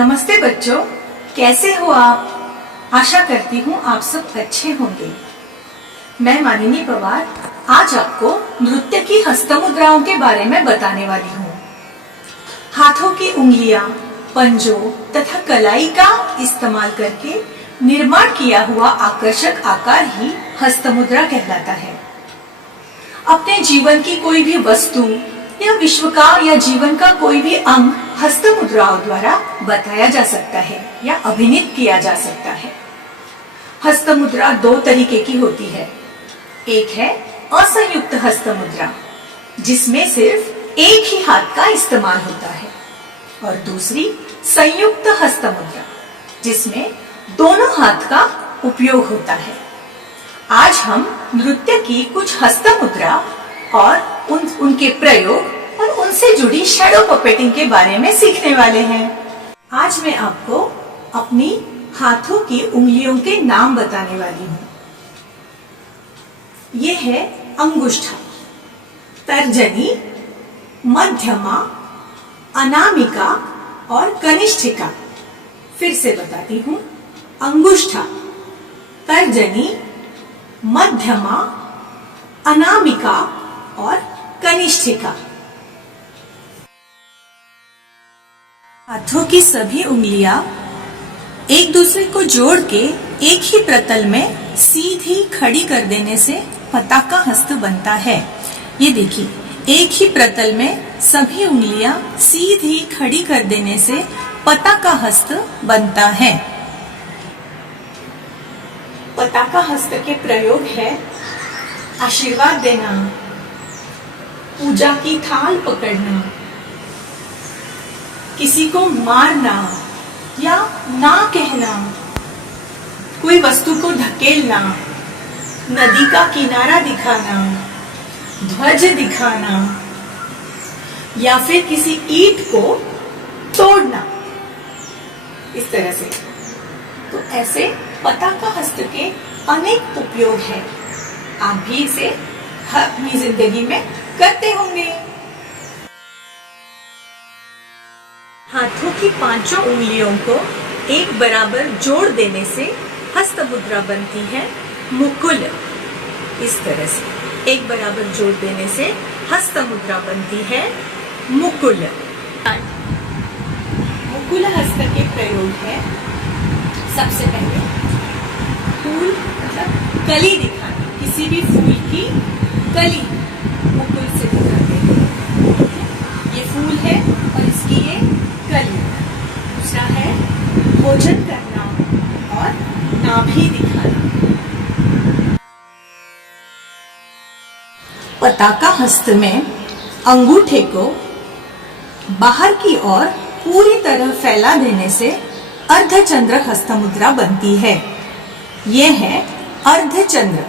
नमस्ते बच्चों, कैसे हो आप? आशा करती हूँ आप सब अच्छे होंगे। मैं मानिनी पवार आज आपको नृत्य की हस्तमुद्राओं के बारे में बताने वाली हूँ। हाथों की उंगलियां, पंजों तथा कलाई का इस्तेमाल करके निर्माण किया हुआ आकर्षक आकार ही हस्तमुद्रा कहलाता है। अपने जीवन की कोई भी वस्तु या विश्व का या जीवन का कोई भी अंग हस्तमुद्राओं द्वारा बताया जा सकता है या अभिनीत किया जा सकता है। हस्तमुद्रा दो तरीके की होती है। एक है असंयुक्त हस्तमुद्रा, जिसमें सिर्फ एक ही हाथ का इस्तेमाल होता है, और दूसरी संयुक्त हस्तमुद्रा, जिसमें दोनों हाथ का उपयोग होता है। आज हम नृत्य की कुछ हस्तमुद्रा और उनके प्रयोग और उनसे जुड़ी शैडो पपेटिंग के बारे में सीखने वाले हैं। आज मैं आपको अपनी हाथों की उंगलियों के नाम बताने वाली हूँ। ये है अंगुष्ठा, तर्जनी, मध्यमा, अनामिका और कनिष्ठिका। फिर से बताती हूँ, अंगुष्ठा, तर्जनी, मध्यमा, अनामिका और कनिष्ठिका। हाथों की सभी उंगलियां एक दूसरे को जोड़ के एक ही प्रतल में सीधी खड़ी कर देने से पताका हस्त बनता है। ये देखिए, एक ही प्रतल में सभी उंगलियां सीधी खड़ी कर देने से पताका हस्त बनता है। पताका हस्त के प्रयोग है आशीर्वाद देना, पूजा की थाल पकड़ना, किसी को मारना या ना कहना, कोई वस्तु को धकेलना, नदी का किनारा दिखाना, ध्वज दिखाना या फिर किसी ईंट को तोड़ना। इस तरह से तो ऐसे पताका हस्त के अनेक उपयोग हैं। आप भी इसे अपनी जिंदगी में करते होंगे। हाथों की पांचों उंगलियों को एक बराबर जोड़ देने से हस्तमुद्रा बनती है मुकुल। इस तरह से एक बराबर जोड़ देने से हस्तमुद्रा बनती है मुकुल। मुकुल हस्त के प्रयोग है, सबसे पहले फूल मतलब कली दिखाना, किसी भी फूल की कली मुकुल से दिखाते हैं। ये फूल है और इसकी ये कली। दूसरा है भोजन करना और नाभि दिखाना। पताका हस्त में अंगूठे को बाहर की ओर पूरी तरह फैला देने से अर्धचंद्र हस्तमुद्रा बनती है। यह है अर्धचंद्र।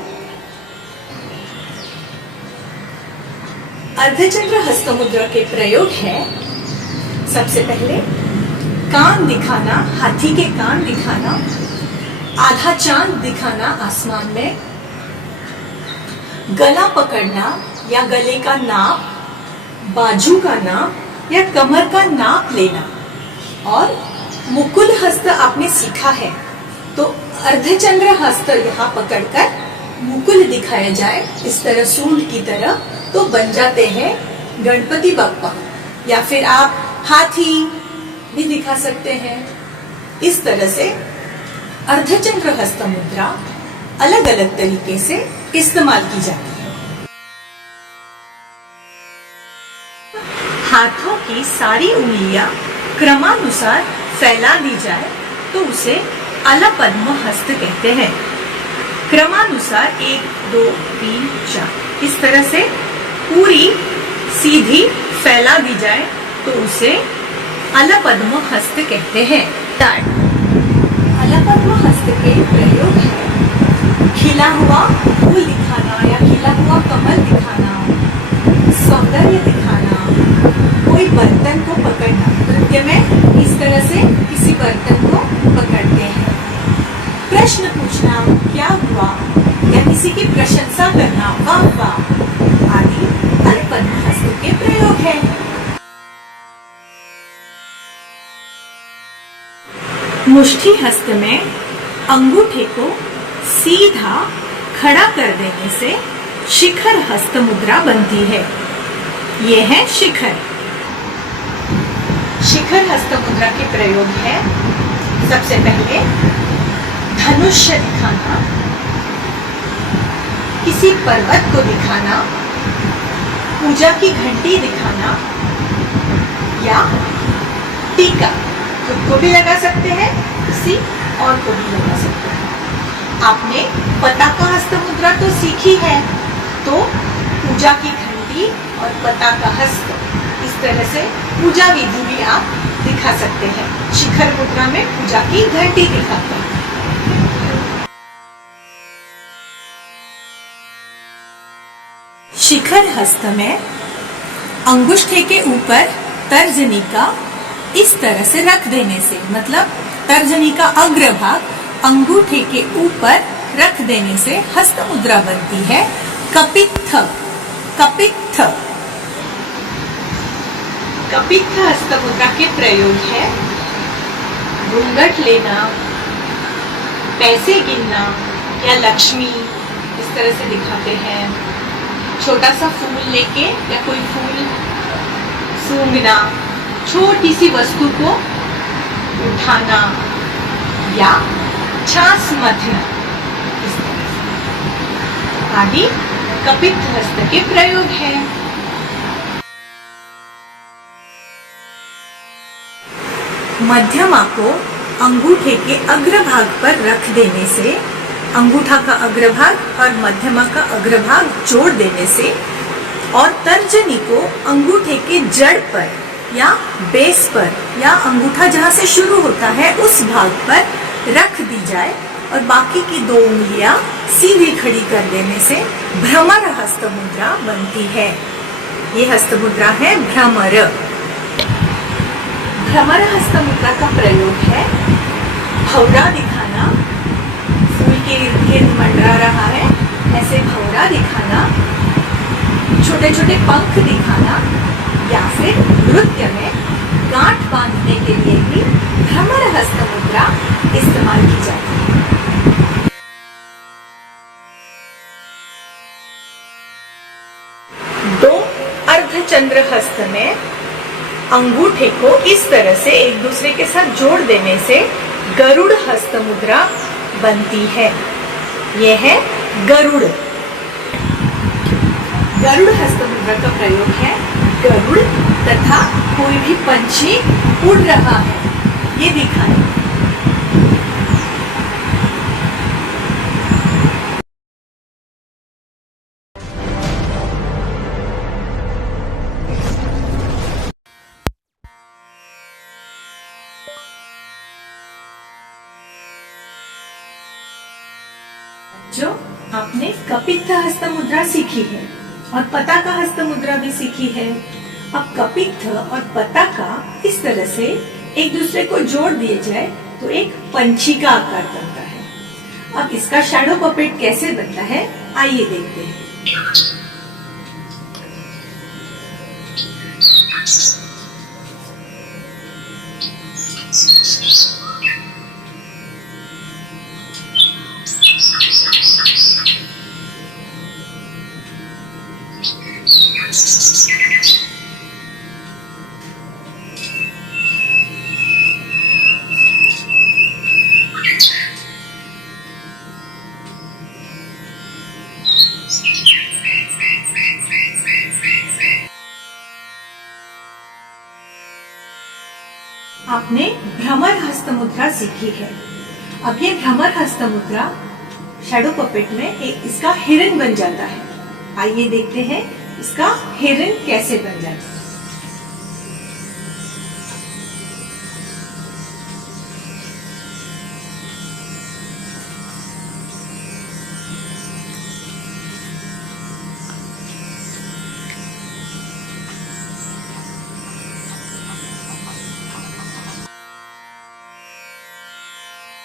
अर्धचंद्र हस्तमुद्रा के प्रयोग है, सबसे पहले कान दिखाना, हाथी के कान दिखाना, आधा चांद दिखाना आसमान में, गला पकड़ना या गले का नाप, बाजू का नाप या कमर का नाप लेना। और मुकुल हस्त आपने सीखा है तो अर्धचंद्र हस्त यहाँ पकड़कर मुकुल दिखाया जाए, इस तरह सूंड की तरह, तो बन जाते हैं गणपति बप्पा। या फिर आप हाथी भी दिखा सकते हैं। इस तरह से अर्धचंद्र हस्त मुद्रा अलग अलग तरीके से इस्तेमाल की जाती है। हाथों की सारी उंगलियां क्रमानुसार फैला दी जाए तो उसे अलपद्म हस्त कहते हैं। क्रमानुसार 1, 2, 3, 4 इस तरह से पूरी सीधी फैला दी जाए तो उसे अलपद्म हस्त कहते हैं। अलपद्म हस्त के प्रयोग है खिला हुआ फूल दिखाना या खिला हुआ कमल दिखाना, सौंदर्य दिखाना, कोई बर्तन को पकड़ना। नृत्य में इस तरह से किसी बर्तन को पकड़ते हैं। प्रश्न पूछना, क्या हुआ, या किसी की प्रशंसा करना, वाह वाह आदि अलपद्म हस्त के प्रयोग है। मुष्टि हस्त में अंगूठे को सीधा खड़ा कर देने से शिखर हस्त मुद्रा बनती है। ये है शिखर। शिखर हस्त मुद्रा के प्रयोग है, सबसे पहले धनुष्य दिखाना, किसी पर्वत को दिखाना, पूजा की घंटी दिखाना या टीका। खुद को भी लगा सकते हैं, किसी और को भी लगा सकते हैं। आपने पताका हस्त मुद्रा तो सीखी है, तो पूजा की घंटी और पताका हस्त, इस तरह से पूजा विधि भी आप दिखा सकते हैं। शिखर मुद्रा में पूजा की घंटी दिखाते हैं। शिखर हस्त में अंगुष्ठे के ऊपर तर्जनी का इस तरह से रख देने से, मतलब तर्जनी का अग्रभाग अंगूठे के ऊपर रख देने से हस्त मुद्रा बनती है कपित्थ। कपित्थ। कपित्थ हस्त मुद्रा के प्रयोग है घूंघट लेना, पैसे गिनना या लक्ष्मी, इस तरह से दिखाते हैं। छोटा सा फूल लेके या कोई फूल सूंघना, छोटी सी वस्तु को उठाना या छाछ मथना, इस तरह से आदि कपित्थ हस्त के प्रयोग है। मध्यमा को अंगूठे के अग्रभाग पर रख देने से, अंगूठा का अग्रभाग और मध्यमा का अग्रभाग जोड़ देने से, और तर्जनी को अंगूठे के जड़ पर या बेस पर या अंगूठा जहां से शुरू होता है उस भाग पर रख दी जाए और बाकी की 2 उंगलियां सीधी खड़ी कर देने से भ्रमर हस्त मुद्रा बनती है। ये हस्त मुद्रा है भ्रमर। भ्रमर हस्त मुद्रा का प्रयोग है भौरा दिखाना, फूल के इर्द गिर्द मंडरा रहा है ऐसे भौरा दिखाना, छोटे छोटे पंख दिखाना, या फिर नृत्य में गांठ बांधने के लिए भी भ्रमर हस्त मुद्रा इस्तेमाल की जाती है। दो अर्धचंद्र हस्त में अंगूठे को इस तरह से एक दूसरे के साथ जोड़ देने से गरुड़ हस्त मुद्रा बनती है। यह है गरुड़। गरुड़ हस्त मुद्रा का प्रयोग है गरुड़ तथा कोई भी पंछी उड़ रहा है ये दिखाना। जो आपने कपित्थ हस्त मुद्रा सीखी है और पताका हस्त मुद्रा भी सीखी है। अब कपित्थ और पताका इस तरह से एक दूसरे को जोड़ दिए जाए तो एक पंछी का आकार बनता है। अब इसका शैडो पपेट कैसे बनता है आइए देखते हैं। आपने भ्रमर हस्त मुद्रा सीखी है। अब ये भ्रमर हस्त मुद्रा शैडो पपेट में एक इसका हिरन बन जाता है। आइए देखते हैं इसका हिरन कैसे बन जाता है।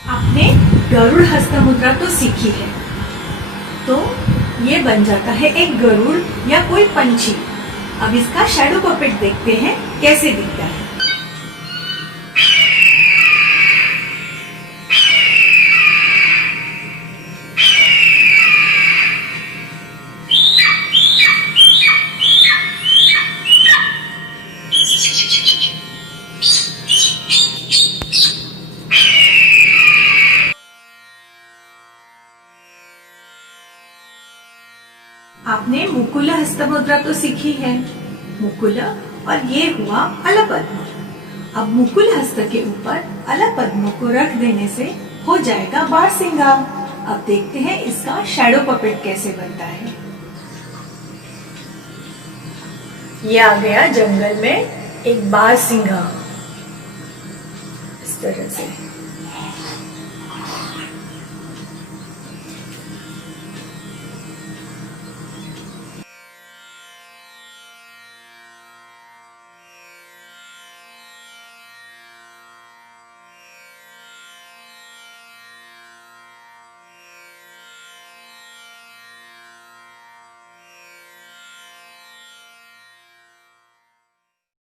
आपने गरुड़ हस्त मुद्रा तो सीखी है, तो ये बन जाता है एक गरुड़ या कोई पंछी। अब इसका शैडो पपेट देखते हैं कैसे दिखता है। हस्त मुद्रा तो सीखी है, मुकुल, और ये हुआ अलपद्म। अब मुकुल हस्त के ऊपर अलपद्म को रख देने से हो जाएगा बारहसिंगा। अब देखते हैं इसका शैडो पपेट कैसे बनता है। ये आ गया जंगल में एक बारहसिंगा, इस तरह से।